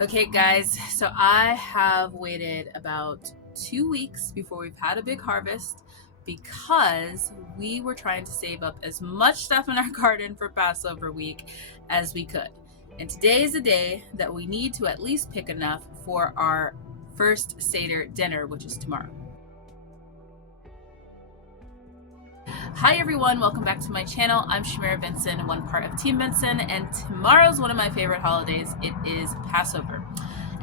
Okay, guys, so I have waited about 2 weeks before we've had a big harvest because we were trying to save up as much stuff in our garden for Passover week as we could. And today is the day that we need to at least pick enough for our first Seder dinner, which is tomorrow. Hi everyone, welcome back to my channel. I'm Shamira Benson, one part of Team Benson, and tomorrow's one of my favorite holidays. It is Passover.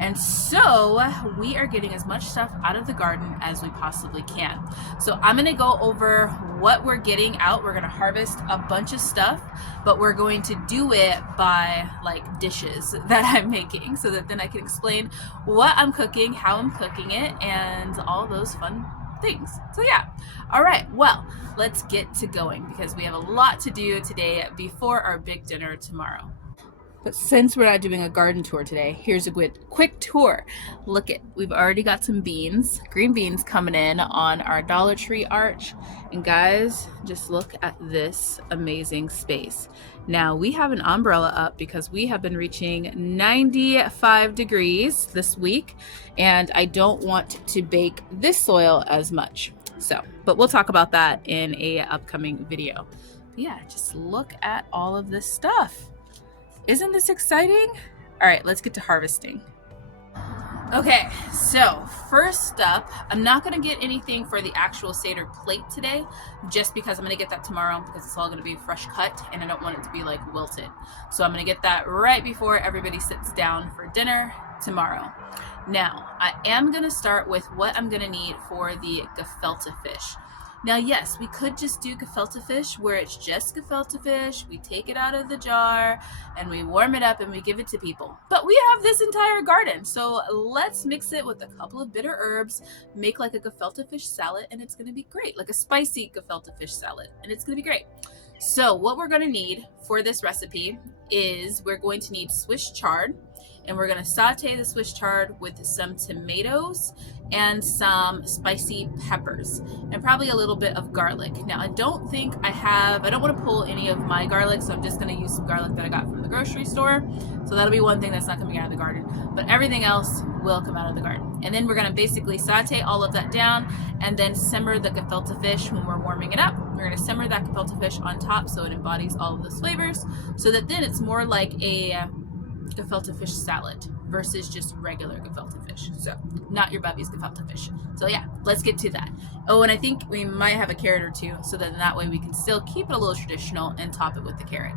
And so we are getting as much stuff out of the garden as we possibly can. So I'm gonna go over what we're getting out. We're gonna harvest a bunch of stuff, but we're going to do it by like dishes that I'm making so that then I can explain what I'm cooking, how I'm cooking it, and all those fun things. So yeah, all right, well, let's get to going because we have a lot to do today before our big dinner tomorrow. But since we're not doing a garden tour today, here's a quick tour. Look it, we've already got some beans, green beans coming in on our Dollar Tree arch. And guys, just look at this amazing space. Now we have an umbrella up because we have been reaching 95 degrees this week and I don't want to bake this soil as much. But we'll talk about that in a upcoming video. Yeah, just look at all of this stuff. Isn't this exciting? All right, let's get to harvesting. Okay, so first up, I'm not gonna get anything for the actual Seder plate today, just because I'm gonna get that tomorrow because it's all gonna be fresh cut and I don't want it to be like wilted. So I'm gonna get that right before everybody sits down for dinner tomorrow. Now, I am gonna start with what I'm gonna need for the gefilte fish. Now, yes, we could just do gefilte fish where it's just gefilte fish. We take it out of the jar and we warm it up and we give it to people. But we have this entire garden. So let's mix it with a couple of bitter herbs, make like a gefilte fish salad, and it's going to be great. Like a spicy gefilte fish salad, and it's going to be great. So what we're going to need for this recipe is we're going to need Swiss chard, and we're going to saute the Swiss chard with some tomatoes and some spicy peppers and probably a little bit of garlic. Now I don't want to pull any of my garlic, so I'm just going to use some garlic that I got from the grocery store. So that'll be one thing that's not coming out of the garden, but everything else will come out of the garden. And then we're going to basically saute all of that down and then simmer the gefilte fish when we're warming it up. We're going to simmer that gefilte fish on top so it embodies all of those flavors, so that then it's more like a gefilte fish salad versus just regular gefilte fish. So not your Bubby's gefilte fish. So yeah, let's get to that. Oh, and I think we might have a carrot or two, so then that way we can still keep it a little traditional and top it with the carrot.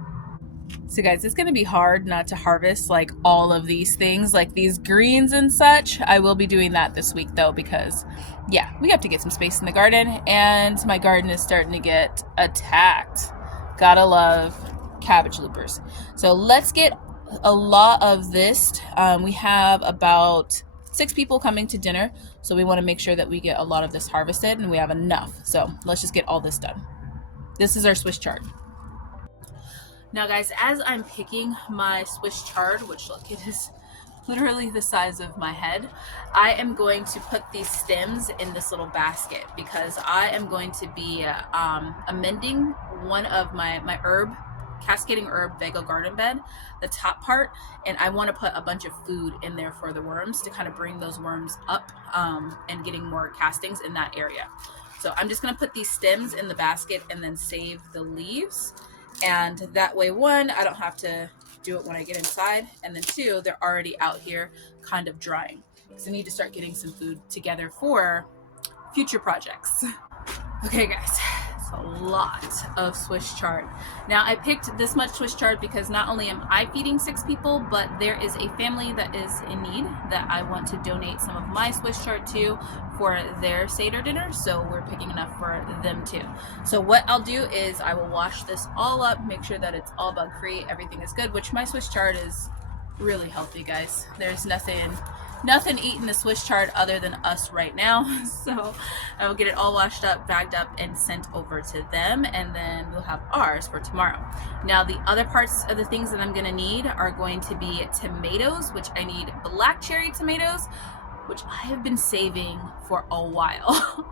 So guys, it's gonna be hard not to harvest like all of these things, like these greens and such. I will be doing that this week though, because yeah, we have to get some space in the garden and my garden is starting to get attacked. Gotta love cabbage loopers. So let's get a lot of this. We have about 6 people coming to dinner, so we want to make sure that we get a lot of this harvested and we have enough. So let's just get all this done. This is our Swiss chard. Now guys, as I'm picking my Swiss chard, which look, it is literally the size of my head, I am going to put these stems in this little basket because I am going to be amending one of my cascading herb Vego garden bed, the top part, and I want to put a bunch of food in there for the worms to kind of bring those worms up and getting more castings in that area. So I'm just going to put these stems in the basket and then save the leaves, and that way, one, I don't have to do it when I get inside, and then two, they're already out here kind of drying because I need to start getting some food together for future projects. Okay guys, it's a lot of Swiss chard. Now I picked this much Swiss chard because not only am I feeding 6 people, but there is a family that is in need that I want to donate some of my Swiss chard to for their Seder dinner, so we're picking enough for them too. So what I'll do is I will wash this all up, make sure that it's all bug free, everything is good, which my Swiss chard is really healthy, guys. There's nothing eating the Swiss chard other than us right now. So I will get it all washed up, bagged up, and sent over to them, and then we'll have ours for tomorrow. Now the other parts of the things that I'm gonna need are going to be tomatoes, which I need black cherry tomatoes, which I have been saving for a while.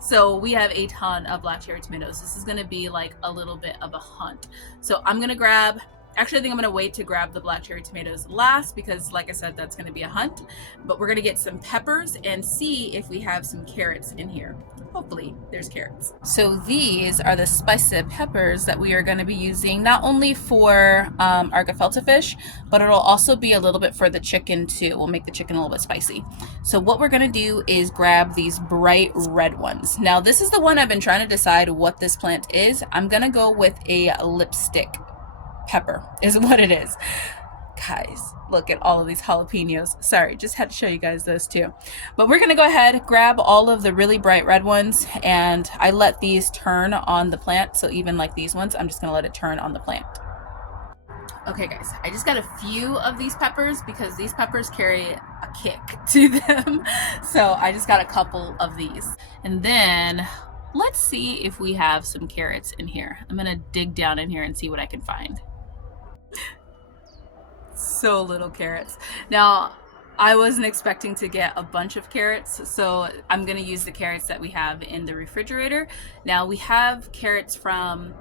So we have a ton of black cherry tomatoes. This is gonna be like a little bit of a hunt. So I'm gonna grab Actually, I think I'm gonna wait to grab the black cherry tomatoes last because, like I said, that's gonna be a hunt. But we're gonna get some peppers and see if we have some carrots in here. Hopefully there's carrots. So these are the spiced peppers that we are going to be using not only for our gefilte fish, but it'll also be a little bit for the chicken too. We'll make the chicken a little bit spicy. So what we're going to do is grab these bright red ones. Now this is the one I've been trying to decide what this plant is. I'm going to go with a lipstick pepper is what it is. Guys, look at all of these jalapenos. Sorry, just had to show you guys those too. But we're gonna go ahead, grab all of the really bright red ones, and I let these turn on the plant. So even like these ones, I'm just gonna let it turn on the plant. Okay guys, I just got a few of these peppers because these peppers carry a kick to them. So I just got a couple of these. And then let's see if we have some carrots in here. I'm gonna dig down in here and see what I can find. So little carrots. Now, I wasn't expecting to get a bunch of carrots, so I'm gonna use the carrots that we have in the refrigerator. Now, we have carrots from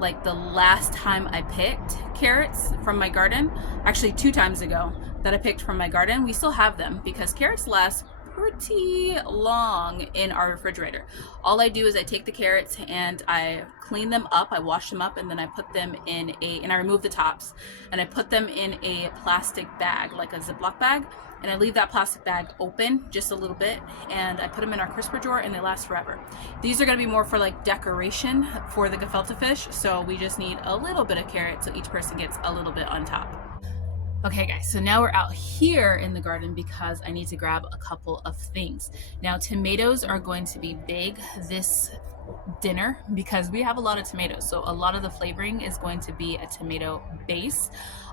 like the last time I picked carrots from my garden, actually 2 times ago that I picked from my garden. We still have them because carrots last pretty long in our refrigerator. All I do is I take the carrots and I clean them up, I wash them up, and then I put them in and I remove the tops, and I put them in a plastic bag, like a Ziploc bag, and I leave that plastic bag open just a little bit, and I put them in our crisper drawer, and they last forever. These are going to be more for like decoration for the gefilte fish, so we just need a little bit of carrot so each person gets a little bit on top. Okay guys, so now we're out here in the garden because I need to grab a couple of things. Now tomatoes are going to be big this dinner because we have a lot of tomatoes. So a lot of the flavoring is going to be a tomato base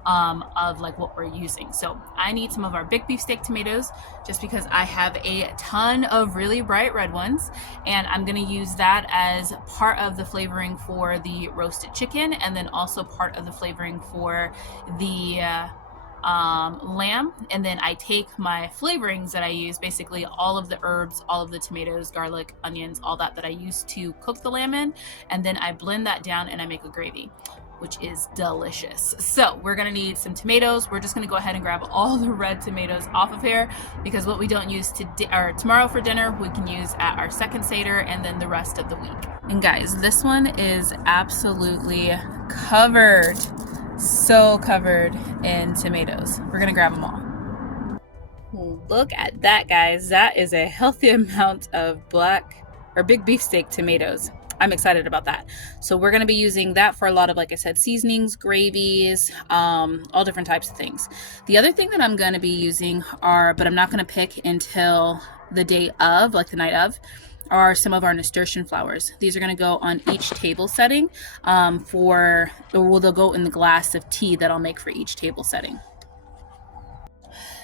of like what we're using. So I need some of our big beefsteak tomatoes just because I have a ton of really bright red ones, and I'm gonna use that as part of the flavoring for the roasted chicken, and then also part of the flavoring for the lamb. And then I take my flavorings that I use, basically all of the herbs, all of the tomatoes, garlic, onions, all that I use to cook the lamb in, and then I blend that down and I make a gravy, which is delicious. So we're gonna need some tomatoes. We're just gonna go ahead and grab all the red tomatoes off of here because what we don't use tomorrow for dinner, we can use at our second Seder and then the rest of the week. And guys, this one is absolutely covered. So covered in tomatoes. We're gonna grab them all. Look at that, guys. That is a healthy amount of black or big beefsteak tomatoes. I'm excited about that. So we're gonna be using that for a lot of, like I said, seasonings, gravies, all different types of things. The other thing that I'm gonna be using but I'm not gonna pick until the day of, like the night of, are some of our nasturtium flowers. These are going to go on each table setting they'll go in the glass of tea that I'll make for each table setting.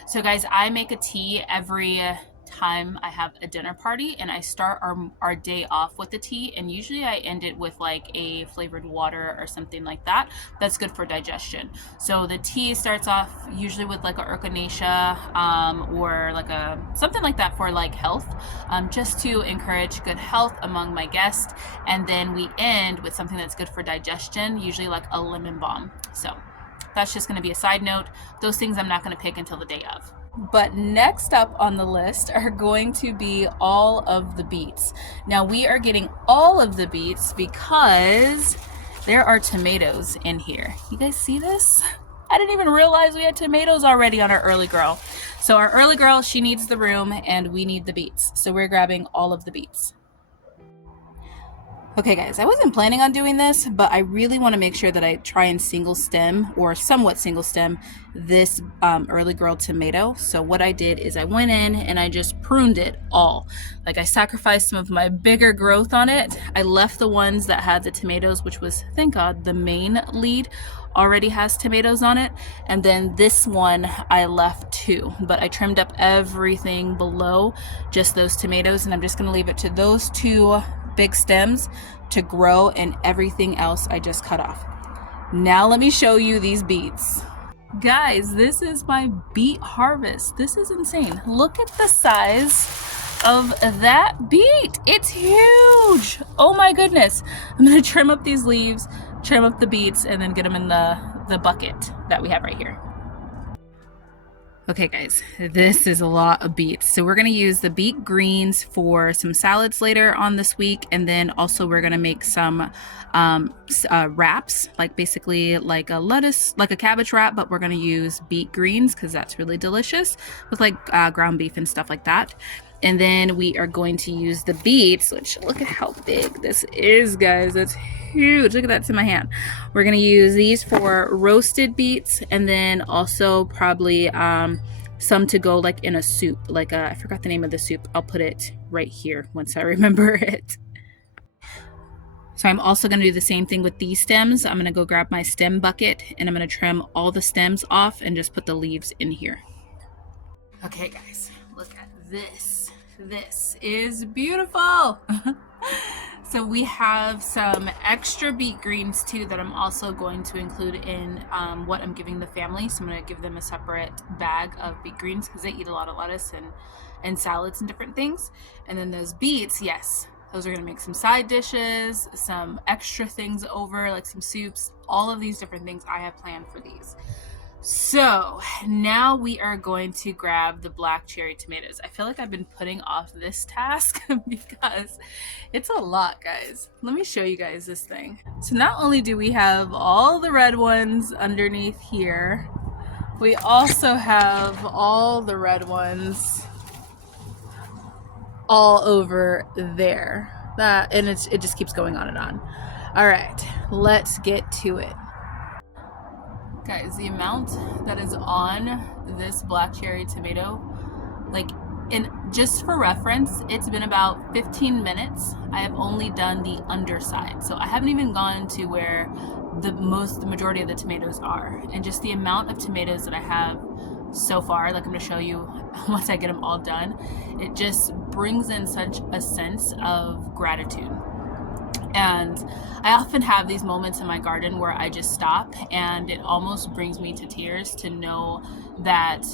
So guys, I make a tea every time I have a dinner party, and I start our day off with the tea, and usually I end it with like a flavored water or something like that. That's good for digestion. So the tea starts off usually with like a echinacea or like something like that for like health, just to encourage good health among my guests. And then we end with something that's good for digestion, usually like a lemon balm. So that's just going to be a side note. Those things I'm not going to pick until the day of. But next up on the list are going to be all of the beets. Now we are getting all of the beets because there are tomatoes in here. You guys see this? I didn't even realize we had tomatoes already on our early girl. So our early girl, she needs the room and we need the beets. So we're grabbing all of the beets. Okay guys, I wasn't planning on doing this, but I really want to make sure that I try and single stem or somewhat single stem this early girl tomato. So what I did is I went in and I just pruned it all. Like I sacrificed some of my bigger growth on it. I left the ones that had the tomatoes, which was, thank God, the main lead already has tomatoes on it. And then this one I left too, but I trimmed up everything below just those tomatoes, and I'm just going to leave it to those 2 big stems to grow, and everything else I just cut off. Now let me show you these beets. Guys, this is my beet harvest. This is insane. Look at the size of that beet. It's huge. Oh my goodness. I'm gonna trim up these leaves, trim up the beets, and then get them in the the bucket that we have right here. Okay guys, this is a lot of beets. So we're gonna use the beet greens for some salads later on this week. And then also we're gonna make some wraps, like basically like a lettuce, like a cabbage wrap, but we're gonna use beet greens because that's really delicious with like ground beef and stuff like that. And then we are going to use the beets, which look at how big this is, guys. It's huge. Look at that, it's in my hand. We're gonna use these for roasted beets, and then also probably some to go like in a soup, like I forgot the name of the soup. I'll put it right here once I remember it. So I'm also going to do the same thing with these stems. I'm going to go grab my stem bucket and I'm going to trim all the stems off and just put the leaves in here. Okay guys, look at this. This is beautiful. So we have some extra beet greens too that I'm also going to include in what I'm giving the family. So I'm going to give them a separate bag of beet greens because they eat a lot of lettuce and salads and different things. And then those beets, yes, those are going to make some side dishes, some extra things over, like some soups, all of these different things I have planned for these. So now we are going to grab the black cherry tomatoes. I feel like I've been putting off this task because it's a lot, guys. Let me show you guys this thing. So not only do we have all the red ones underneath here, we also have all the red ones all over there. And it just keeps going on and on. All right, let's get to it. Guys, the amount that is on this black cherry tomato, like, and just for reference, it's been about 15 minutes. I have only done the underside, so I haven't even gone to where the majority of the tomatoes are. And just the amount of tomatoes that I have so far, like I'm going to show you once I get them all done, it just brings in such a sense of gratitude. And I often have these moments in my garden where I just stop and it almost brings me to tears to know that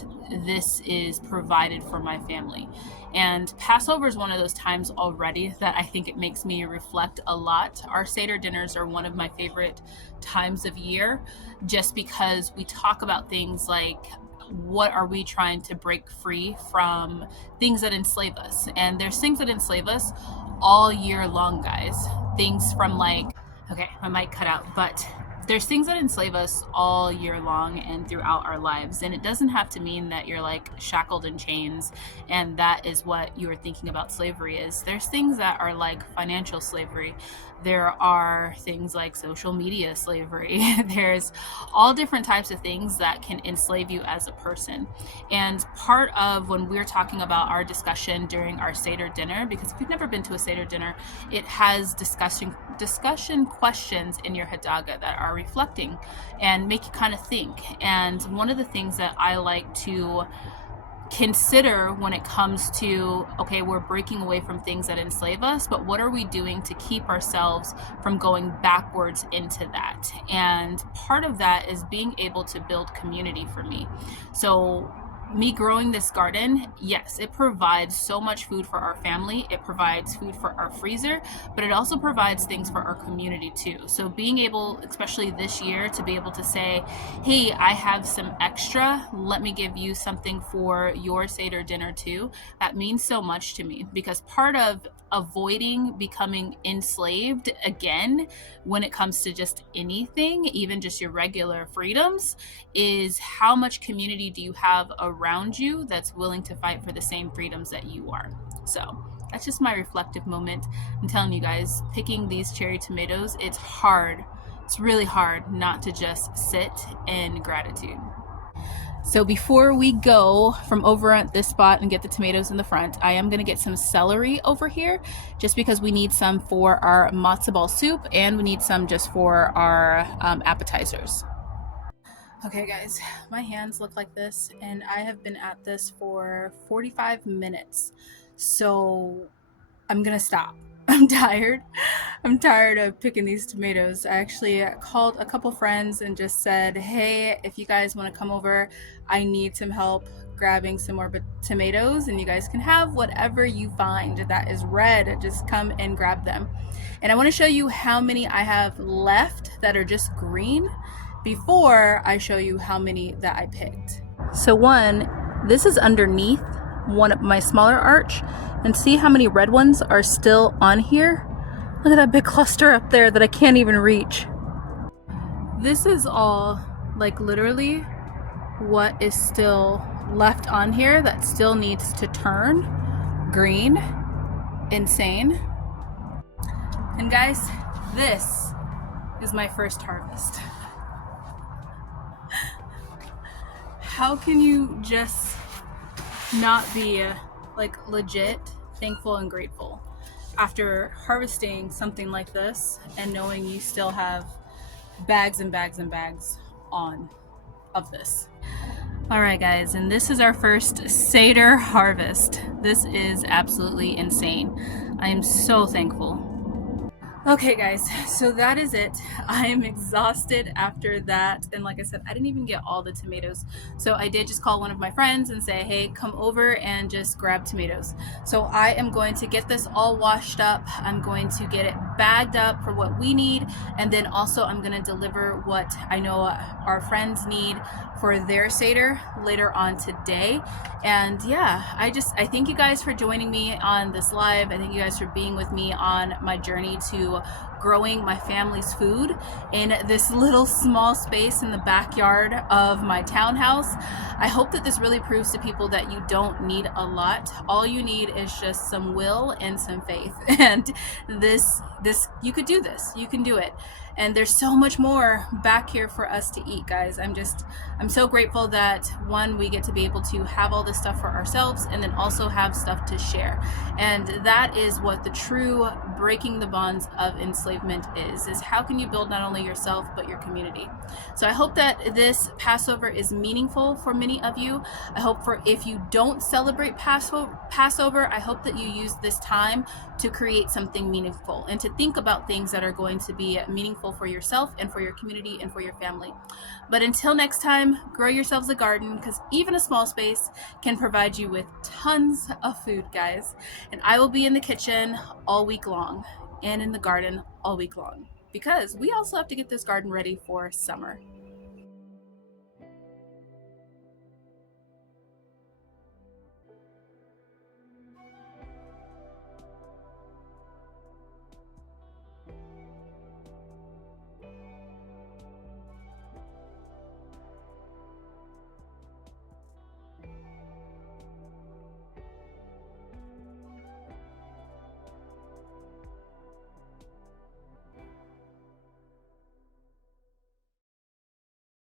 this is provided for my family. And Passover is one of those times already that I think it makes me reflect a lot. Our Seder dinners are one of my favorite times of year just because we talk about things like, what are we trying to break free from things that enslave us? And there's things that enslave us all year long, guys. Things from like, okay, I might cut out, but there's things that enslave us all year long and throughout our lives. And it doesn't have to mean that you're like shackled in chains and that is what you are thinking about slavery is. There's things that are like financial slavery. There are things like social media slavery. There's all different types of things that can enslave you as a person. And part of when we're talking about our discussion during our Seder dinner, because if you've never been to a Seder dinner, it has discussion questions in your Hadaga that are reflecting and make you kind of think. And one of the things that I like to consider when it comes to, okay, we're breaking away from things that enslave us, but what are we doing to keep ourselves from going backwards into that? And part of that is being able to build community for me. So me growing this garden, yes, it provides so much food for our family. It provides food for our freezer, but it also provides things for our community too. So being able, especially this year, to be able to say, hey, I have some extra, let me give you something for your Seder dinner too. That means so much to me because part of avoiding becoming enslaved again when it comes to just anything, even just your regular freedoms, is how much community do you have around you that's willing to fight for the same freedoms that you are. So that's just my reflective moment. I'm telling you guys, picking these cherry tomatoes, it's hard. It's really hard not to just sit in gratitude. So before we go from over at this spot and get the tomatoes in the front, I am going to get some celery over here just because we need some for our matzo ball soup and we need some just for our appetizers. Okay guys, my hands look like this and I have been at this for 45 minutes. So I'm going to stop. I'm tired. I'm tired of picking these tomatoes. I actually called a couple friends and just said, hey, if you guys want to come over, I need some help grabbing some more tomatoes and you guys can have whatever you find that is red. Just come and grab them. And I want to show you how many I have left that are just green. before I show you how many that I picked. So one, this is underneath one of my smaller arch, and see how many red ones are still on here? Look at that big cluster up there that I can't even reach. This is all, like, literally what is still left on here that still needs to turn green. Insane. And guys, this is my first harvest. How can you just not be like legit thankful and grateful after harvesting something like this and knowing you still have bags and bags and bags on of this? All right, guys, and this is our first Seder harvest. This is absolutely insane. I am so thankful. Okay, guys, so that is it. I am exhausted after that, and like I said, I didn't even get all the tomatoes, so I did just call one of my friends and say, hey, come over and just grab tomatoes. So I am going to get this all washed up. I'm going to get it bagged up for what we need, and then also I'm going to deliver what I know our friends need for their Seder later on today. And yeah, I thank you guys for joining me on this live. I thank you guys for being with me on my journey to growing my family's food in this little small space in the backyard of my townhouse. I hope that this really proves to people that you don't need a lot. All you need is just some will and some faith. And this you could do this. You can do it. And there's so much more back here for us to eat, guys. I'm so grateful that one, we get to be able to have all this stuff for ourselves and then also have stuff to share. And that is what the true breaking the bonds of enslavement is how can you build not only yourself but your community. So I hope that this Passover is meaningful for many of you. I hope for if you don't celebrate Passover, I hope that you use this time to create something meaningful and to think about things that are going to be meaningful for yourself and for your community and for your family. But until next time, grow yourselves a garden, because even a small space can provide you with tons of food, guys. And I will be in the kitchen all week long and in the garden all week long, because we also have to get this garden ready for summer.